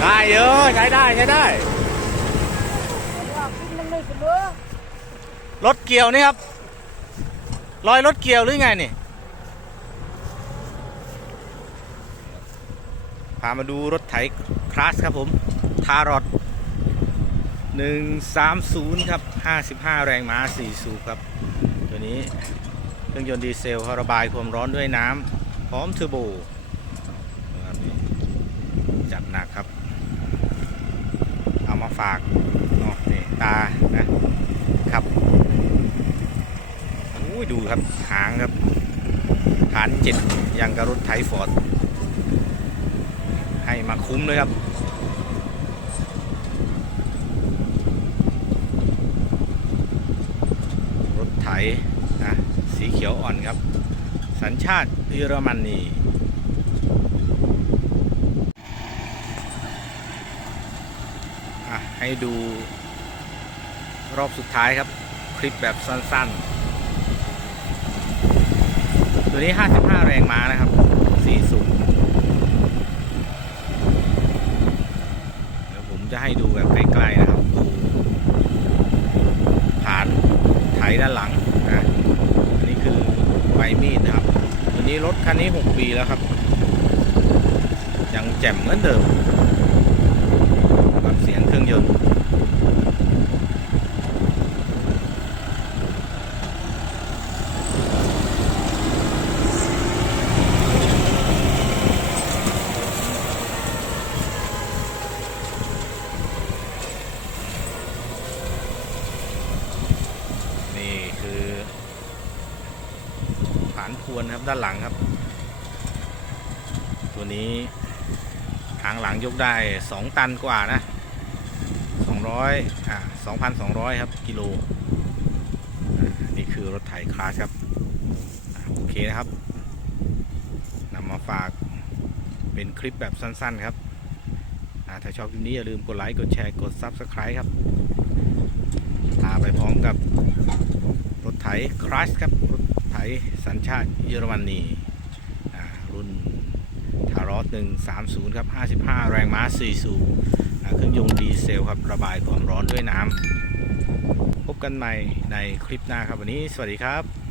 ใช้ได้ใช้ได้มันไม่เป็นเนื้รถเกี่ยวนี่ครับ รอยรถเกี่ยวหรือไงนี่ พามาดูรถไถคลาสครับผม ทารอด130 ครับ 55 แรงม้า 4 สูบครับ ตัวนี้เครื่องยนต์ดีเซลระบายความร้อนด้วยน้ำพร้อมเทอร์โบจัดหนักครับ มาฝากเนาะนี่ตานะครับโอ้ยดูครับหางครับฐานเจ็ดยังกับรถไถฟอร์ดให้มาคุ้มเลยครับรถไถนะสีเขียวอ่อนครับ สัญชาติเยอรมนี อะให้ดูรอบสุดท้ายครับ คลิปแบบสั้นๆ ตัวนี้ 55 แรงม้านะครับ4สูบเดี๋ยวผมจะให้ดูแบบใกล้ๆนะครับ ดูฐานไถด้านหลังนะอันนี้คือใบมีดนะครับ ตัวนี้รถคันนี้ 6 ปีแล้วครับ ยังแจ่มเหมือนเดิมกับเสียงเครื่องยนต์ นี่คือ ฐานพวนครับด้านหลังครับ ตัวนี้หางหลังยกได้ 2 ตันกว่านะ 200อ่า2,200 ครับกิโลนี่คือรถไถคลาสครับอโอเคนะครับนำมาฝากเป็นคลิปแบบสั้นๆครับถ้าชอบคลิปนี้อย่าลืมกดไลค์ กดแชร์ กด Subscribe ครับพาไปพร้อมกับรถไถครัชครับรถ ไถสัญชาติเยอรมนีอ่ารุ่นทารอส130 ครับ 55 แรงม้า 4 สูบอ่าเครื่องยนต์ดีเซลครับ ระบายความร้อนด้วยน้ำ พบกันใหม่ในคลิปหน้าครับวันนี้ สวัสดีครับ